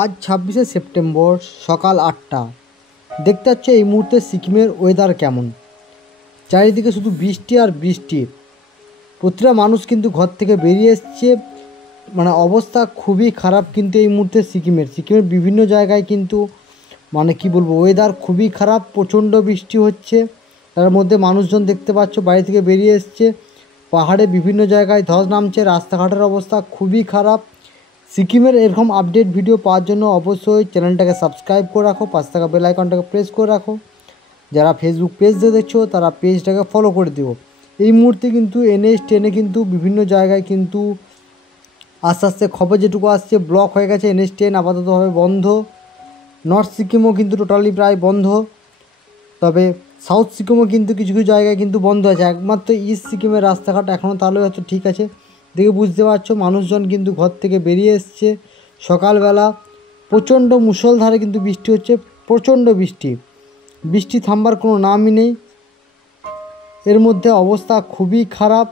আজ ২৬শে সেপ্টেম্বর সকাল ৮টা। দেখতে পাচ্ছ এই মুহূর্তে সিকিমের ওয়েদার কেমন। চারিদিকে শুধু বৃষ্টি আর বৃষ্টি। প্রতিটা মানুষ কিন্তু ঘর থেকে বেরিয়ে এসছে, মানে অবস্থা খুবই খারাপ কিন্তু এই মুহূর্তে সিকিমের বিভিন্ন জায়গায় কিন্তু মানে কি বলবো, ওয়েদার খুবই খারাপ, প্রচণ্ড বৃষ্টি হচ্ছে। তার মধ্যে মানুষজন দেখতে পাচ্ছ বাড়ি থেকে বেরিয়ে এসছে। পাহাড়ে বিভিন্ন জায়গায় ধস নামছে, রাস্তাঘাটের অবস্থা খুবই খারাপ। সিকিমের এরকম আপডেট ভিডিও পাওয়ার জন্য অবশ্যই চ্যানেলটাকে সাবস্ক্রাইব করে রাখো, পাশে থাকা বেল আইকনটাকে প্রেস করে রাখো। যারা ফেসবুক পেজ দিয়ে দেখছো তারা পেজটাকে ফলো করে দিও। এই মুহূর্তে কিন্তু NH10 কিন্তু বিভিন্ন জায়গায় কিন্তু আস্তে আস্তে খবর যেটুকু আসছে ব্লক হয়ে গেছে। NH10 আপাততভাবে বন্ধ। নর্থ সিকিমও কিন্তু টোটালি প্রায় বন্ধ, তবে সাউথ সিকিমও কিন্তু কিছু কিছু জায়গায় কিন্তু বন্ধ আছে। একমাত্র ইস্ট সিকিমের রাস্তাঘাট এখনও তাহলে হয়তো ঠিক আছে। দেখে বুঝতে পারছো মানুষজন কিন্তু ঘর থেকে বেরিয়ে এসছে সকালবেলা। প্রচণ্ড মুষলধারে কিন্তু বৃষ্টি হচ্ছে, প্রচণ্ড বৃষ্টি থামবার কোনো নামই নেই। এর মধ্যে অবস্থা খুবই খারাপ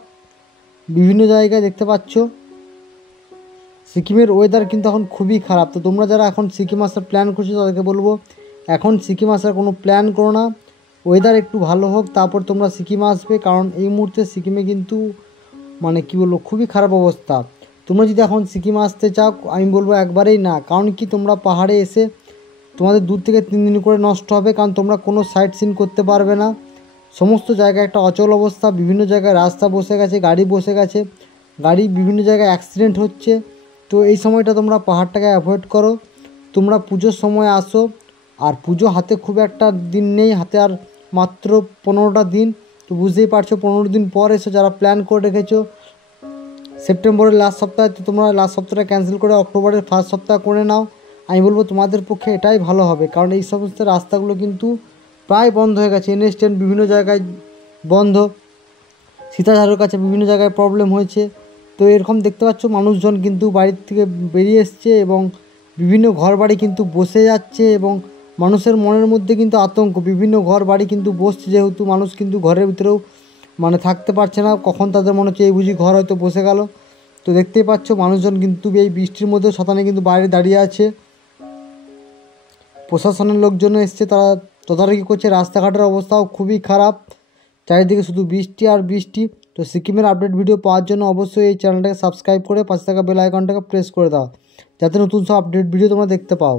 বিভিন্ন জায়গায় দেখতে পাচ্ছ। সিকিমের ওয়েদার কিন্তু এখন খুবই খারাপ। তো তোমরা যারা এখন সিকিম আসার প্ল্যান করছো তাদেরকে বলবো এখন সিকিম আসার কোনো প্ল্যান করো না, ওয়েদার একটু ভালো হোক তারপর তোমরা সিকিম আসবে। কারণ এই মুহূর্তে সিকিমে কিন্তু মানে কী বলবো, খুবই খারাপ অবস্থা। তোমরা যদি এখন সিকিম আসতে চাও আমি বলবো একবারেই না। কারণ কি, তোমরা পাহাড়ে এসে তোমাদের 2 থেকে 3 দিন করে নষ্ট হবে, কারণ তোমরা কোনো সাইট সিন করতে পারবে না। সমস্ত জায়গায় একটা অচল অবস্থা, বিভিন্ন জায়গায় রাস্তা বসে গেছে, গাড়ি বসে গেছে, বিভিন্ন জায়গায় অ্যাক্সিডেন্ট হচ্ছে। তো এই সময়টা তোমরা পাহাড়টাকে অ্যাভয়েড করো। তোমরা পুজোর সময় আসো, আর পুজো হাতে খুব একটা দিন নেই, হাতে আর মাত্র 15টা দিন। তো বুঝতেই পারছো 15 দিন পর এসো। যারা প্ল্যান করে রেখেছো সেপ্টেম্বরের লাস্ট সপ্তাহে, তো তোমরা লাস্ট সপ্তাহটা ক্যান্সেল করে অক্টোবরের ফার্স্ট সপ্তাহ করে নাও। আমি বলবো তোমাদের পক্ষে এটাই ভালো হবে, কারণ এই সমস্ত রাস্তাগুলো কিন্তু প্রায় বন্ধ হয়ে গেছে। NH10 বিভিন্ন জায়গায় বন্ধ, সীতাঝারের কাছে বিভিন্ন জায়গায় প্রবলেম হয়েছে। তো এরকম দেখতে পাচ্ছ মানুষজন কিন্তু বাড়ির থেকে বেরিয়ে এসছে এবং বিভিন্ন ঘর বাড়ি কিন্তু বসে যাচ্ছে, এবং মানুষের মনের মধ্যে কিন্তু আতঙ্ক। বিভিন্ন ঘর বাড়ি কিন্তু বসছে, যেহেতু মানুষ কিন্তু ঘরের ভিতরেও মানে থাকতে পারছে না। কখন তাদের মনে হচ্ছে এই বুঝি ঘর হয়তো বসে গেল। তো দেখতেই পাচ্ছ মানুষজন কিন্তু এই বৃষ্টির মধ্যে ছাতা কিন্তু বাইরে দাঁড়িয়ে আছে। প্রশাসনের লোকজন এসছে, তারা তদারকি করছে। রাস্তাঘাটের অবস্থাও খুবই খারাপ, চারিদিকে শুধু বৃষ্টি আর বৃষ্টি। তো সিকিমের আপডেট ভিডিও পাওয়ার জন্য অবশ্যই এই চ্যানেলটাকে সাবস্ক্রাইব করে পাশে থাকা বেল আইকনটাকে প্রেস করে দাও, যাতে নতুন সব আপডেট ভিডিও তোমরা দেখতে পাও।